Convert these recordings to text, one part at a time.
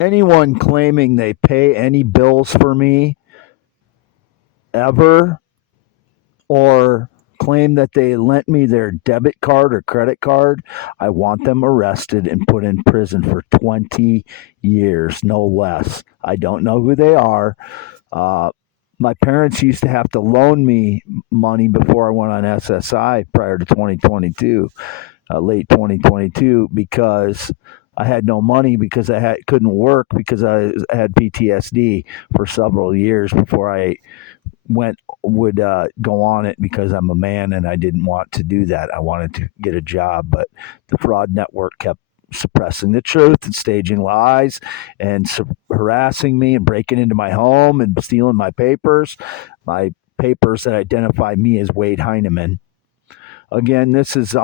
anyone claiming they pay any bills for me ever, or claim that they lent me their debit card or credit card, I want them arrested and put in prison for 20 years, no less. I don't know who they are. Uh, my parents used to have to loan me money before I went on SSI prior to 2022, late 2022, because I had no money because couldn't work because I had PTSD for several years before I would go on it, because I'm a man and I didn't want to do that. I wanted to get a job, but the fraud network kept suppressing the truth and staging lies and harassing me and breaking into my home and stealing my papers that identify me as Wade Heineman. Again, this is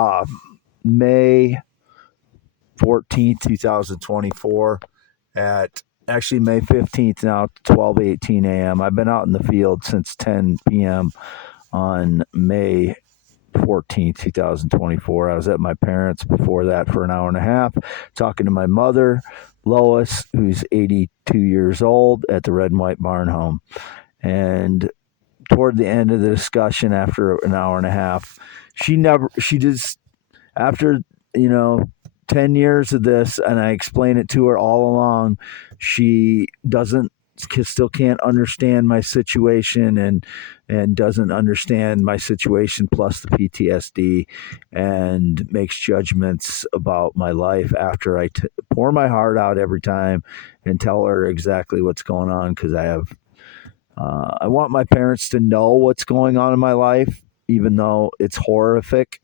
May 14th, 2024 at actually May 15th now, 12:18 a.m. I've been out in the field since 10 p.m. on May 14th, 2024. I was at my parents' before that for an hour and a half, talking to my mother, Lois, who's 82 years old, at the Red and White Barn Home. And toward the end of the discussion, after an hour and a half, she just, after, you know, 10 years of this, and I explain it to her all along, she still can't understand my situation, and doesn't understand my situation plus the PTSD, and makes judgments about my life after I pour my heart out every time and tell her exactly what's going on, because I want my parents to know what's going on in my life, even though it's horrific,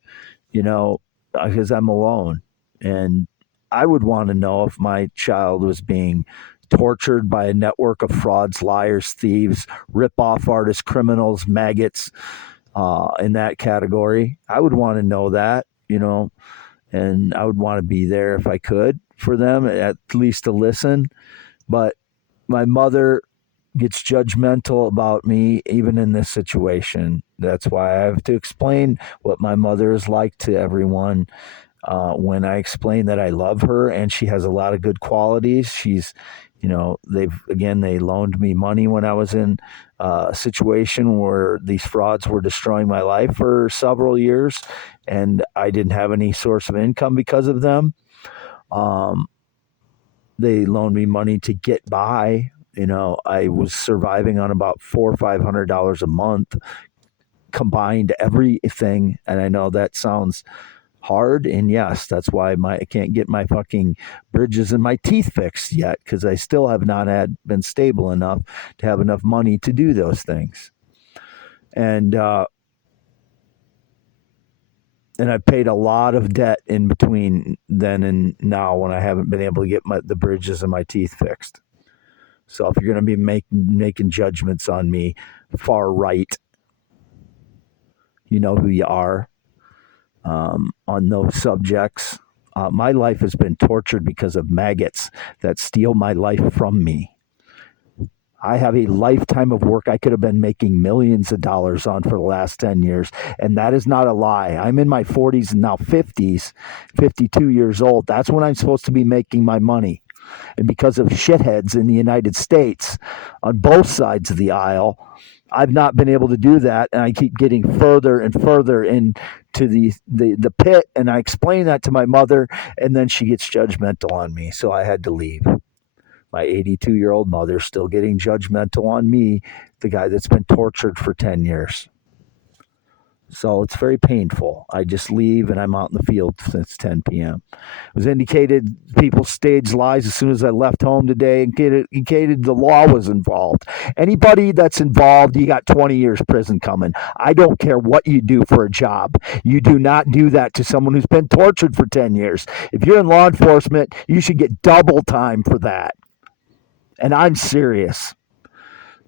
because I'm alone. And I would want to know if my child was being tortured by a network of frauds, liars, thieves, rip-off artists, criminals, maggots, in that category. I would want to know that, and I would want to be there if I could for them, at least to listen. But my mother gets judgmental about me even in this situation. That's why I have to explain what my mother is like to everyone. When I explain that I love her and she has a lot of good qualities, they loaned me money when I was in a situation where these frauds were destroying my life for several years, and I didn't have any source of income because of them. Um, they loaned me money to get by. I was surviving on about $400 or $500 a month, combined everything, and I know that sounds hard, and yes, that's why I can't get my fucking bridges and my teeth fixed yet, because I still have not been stable enough to have enough money to do those things. And I paid a lot of debt in between then and now, when I haven't been able to get the bridges and my teeth fixed. So if you're going to be making judgments on me, far right, you know who you are. On those subjects. My life has been tortured because of maggots that steal my life from me. I have a lifetime of work I could have been making millions of dollars on for the last 10 years. And that is not a lie. I'm in my 40s and now 50s, 52 years old. That's when I'm supposed to be making my money. And because of shitheads in the United States on both sides of the aisle, I've not been able to do that, and I keep getting further and further into the pit. And I explain that to my mother, and then she gets judgmental on me, so I had to leave. My 82-year-old mother still getting judgmental on me, the guy that's been tortured for 10 years. So it's very painful. I just leave, and I'm out in the field since 10 p.m. It was indicated people staged lies as soon as I left home today, indicated the law was involved. Anybody that's involved, you got 20 years prison coming. I don't care what you do for a job. You do not do that to someone who's been tortured for 10 years. If you're in law enforcement, you should get double time for that. And I'm serious.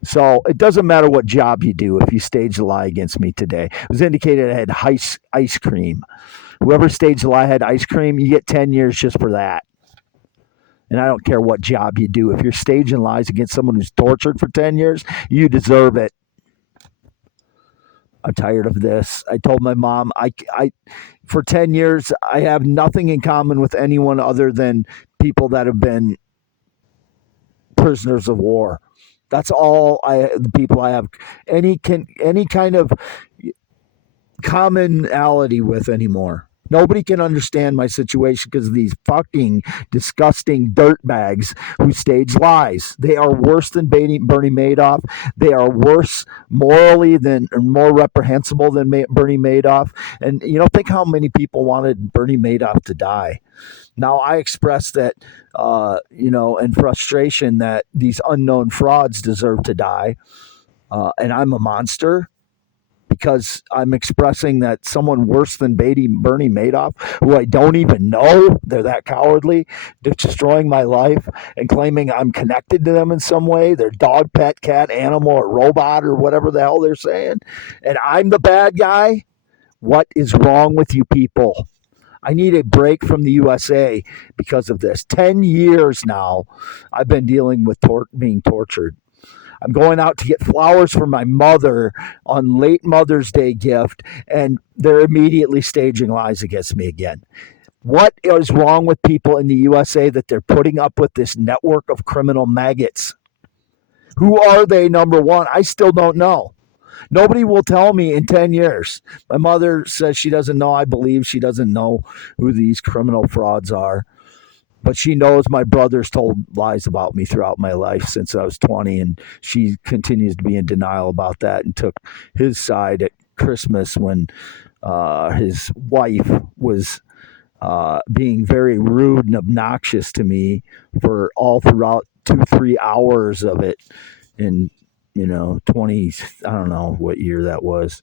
So it doesn't matter what job you do if you stage a lie against me today. It was indicated I had ice cream. Whoever staged a lie had ice cream, you get 10 years just for that. And I don't care what job you do. If you're staging lies against someone who's tortured for 10 years, you deserve it. I'm tired of this. I told my mom, I for 10 years, I have nothing in common with anyone other than people that have been prisoners of war. That's all the people I have any kind of commonality with anymore. Nobody can understand my situation because of these fucking disgusting dirtbags who stage lies. They are worse than Bernie Madoff. They are worse morally than, or more reprehensible than Bernie Madoff. And think how many people wanted Bernie Madoff to die. Now I express that, in frustration that these unknown frauds deserve to die, and I'm a monster because I'm expressing that someone worse than Bernie Madoff, who I don't even know, they're that cowardly, destroying my life and claiming I'm connected to them in some way. They're dog, pet, cat, animal, or robot, or whatever the hell they're saying. And I'm the bad guy. What is wrong with you people? I need a break from the USA because of this. 10 years now, I've been dealing with being tortured. I'm going out to get flowers for my mother on late Mother's Day gift, and they're immediately staging lies against me again. What is wrong with people in the USA that they're putting up with this network of criminal maggots? Who are they, number one? I still don't know. Nobody will tell me in 10 years. My mother says she doesn't know. I believe she doesn't know who these criminal frauds are. But she knows my brother's told lies about me throughout my life since I was 20, and she continues to be in denial about that and took his side at Christmas when his wife was being very rude and obnoxious to me for all throughout 2-3 hours of it in 20, I don't know what year that was,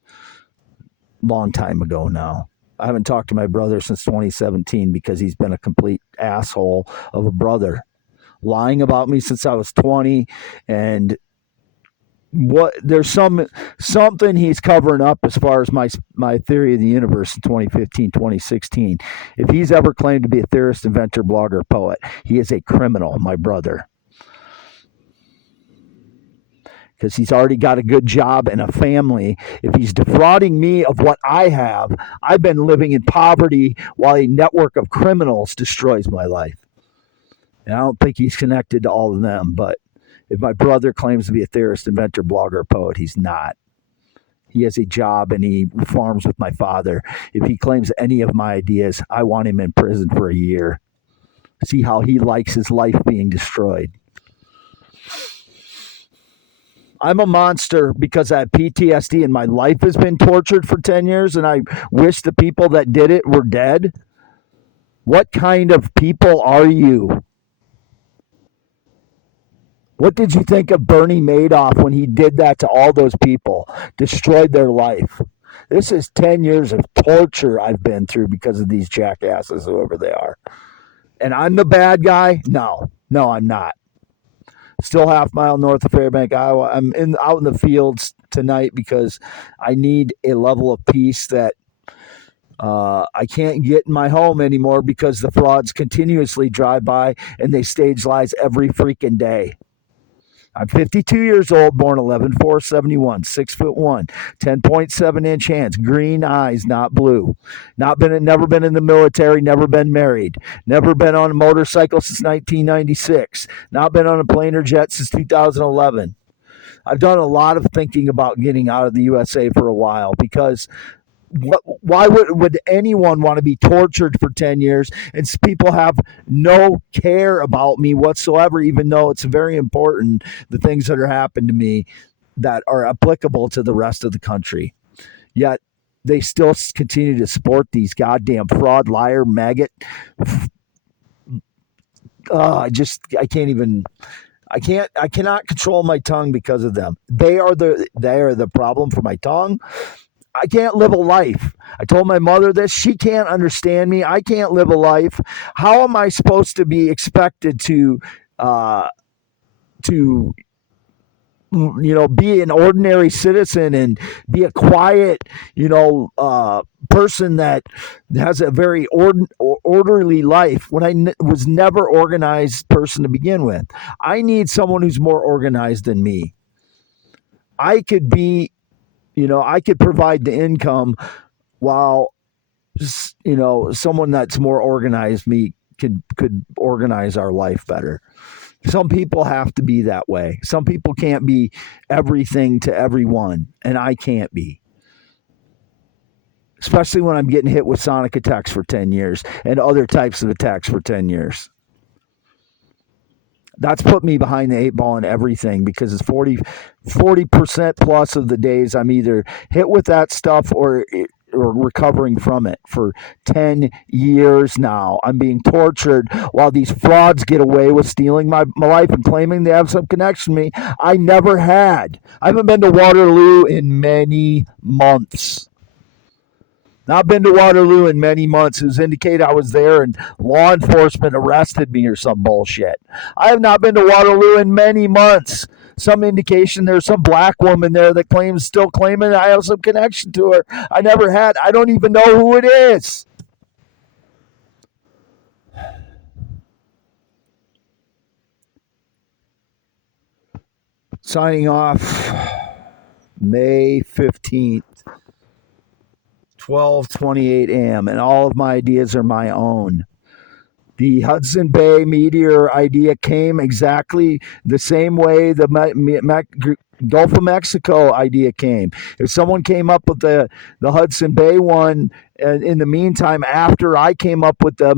long time ago now. I haven't talked to my brother since 2017 because he's been a complete asshole of a brother, lying about me since I was 20. And there's something he's covering up as far as my theory of the universe in 2015, 2016. If he's ever claimed to be a theorist, inventor, blogger, poet, he is a criminal, my brother. Because he's already got a good job and a family. If he's defrauding me of what I have, I've been living in poverty while a network of criminals destroys my life. And I don't think he's connected to all of them, but if my brother claims to be a theorist, inventor, blogger, poet, he's not. He has a job and he farms with my father. If he claims any of my ideas, I want him in prison for a year. See how he likes his life being destroyed. I'm a monster because I have PTSD and my life has been tortured for 10 years and I wish the people that did it were dead. What kind of people are you? What did you think of Bernie Madoff when he did that to all those people, destroyed their life? This is 10 years of torture I've been through because of these jackasses, whoever they are. And I'm the bad guy? No, I'm not. Still half mile north of Fairbank, Iowa. I'm out in the fields tonight because I need a level of peace that I can't get in my home anymore because the frauds continuously drive by and they stage lies every freaking day. I'm 52 years old, born 11/4/71, 6'1", 10.7-inch hands, green eyes, not blue. Never been in the military, never been married, never been on a motorcycle since 1996, not been on a plane or jet since 2011. I've done a lot of thinking about getting out of the USA for a while because why would anyone want to be tortured for 10 years and people have no care about me whatsoever, even though it's very important, the things that are happening to me that are applicable to the rest of the country. Yet they still continue to support these goddamn fraud, liar, maggot. I cannot control my tongue because of them. They are the problem for my tongue. I can't live a life. I told my mother this. She can't understand me. I can't live a life. How am I supposed to be expected to be an ordinary citizen and be a quiet, person that has a very orderly life when I was never organized person to begin with? I need someone who's more organized than me. I could provide the income while, someone that's more organized me could organize our life better. Some people have to be that way. Some people can't be everything to everyone, and I can't be. Especially when I'm getting hit with sonic attacks for 10 years and other types of attacks for 10 years. That's put me behind the eight ball in everything because it's 40% plus of the days I'm either hit with that stuff or recovering from it for 10 years now. I'm being tortured while these frauds get away with stealing my life and claiming they have some connection to me. I never had. I haven't been to Waterloo in many months. Not been to Waterloo in many months. It was indicated I was there and law enforcement arrested me or some bullshit. I have not been to Waterloo in many months. Some indication there's some black woman there that still claiming I have some connection to her. I never had. I don't even know who it is. Signing off May 15th. 12:28 a.m. and all of my ideas are my own. The Hudson Bay meteor idea came exactly the same way the Gulf of Mexico idea came. If someone came up with the Hudson Bay one, and in the meantime, after I came up with the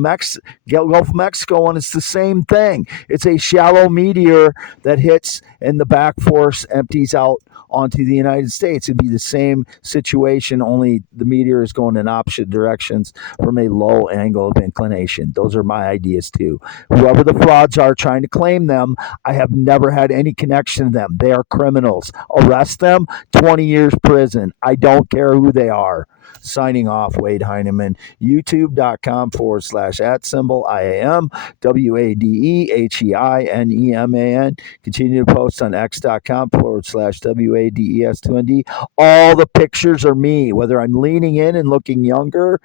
Gulf of Mexico one, it's the same thing. It's a shallow meteor that hits and the back force empties out onto the United States. It'd be the same situation, only the meteor is going in opposite directions from a low angle of inclination. Those are my ideas too. Whoever the frauds are trying to claim them, I have never had any connection to them. They are criminals. Arrest them, 20 years prison. I don't care who they are. Signing off, Wade Heineman. YouTube.com/@IAM, WADEHEINEMAN. Continue to post on X.com/WADES2ND. All the pictures are me, whether I'm leaning in and looking younger,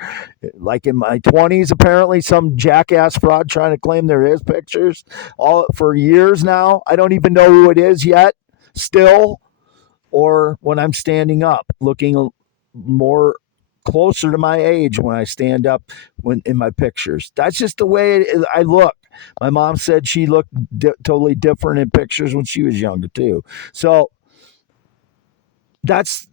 like in my 20s, apparently, some jackass fraud trying to claim there is pictures. All for years now. I don't even know who it is yet, still, or when I'm standing up, looking more closer to my age when I stand up in my pictures. That's just the way I look. My mom said she looked totally different in pictures when she was younger too. So that's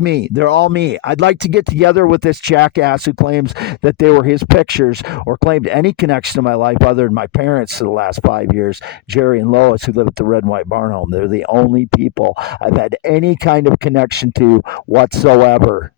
me. They're all me. I'd like to get together with this jackass who claims that they were his pictures or claimed any connection to my life other than my parents for the last 5 years, Jerry and Lois, who live at the Red and White Barn Home. They're the only people I've had any kind of connection to whatsoever.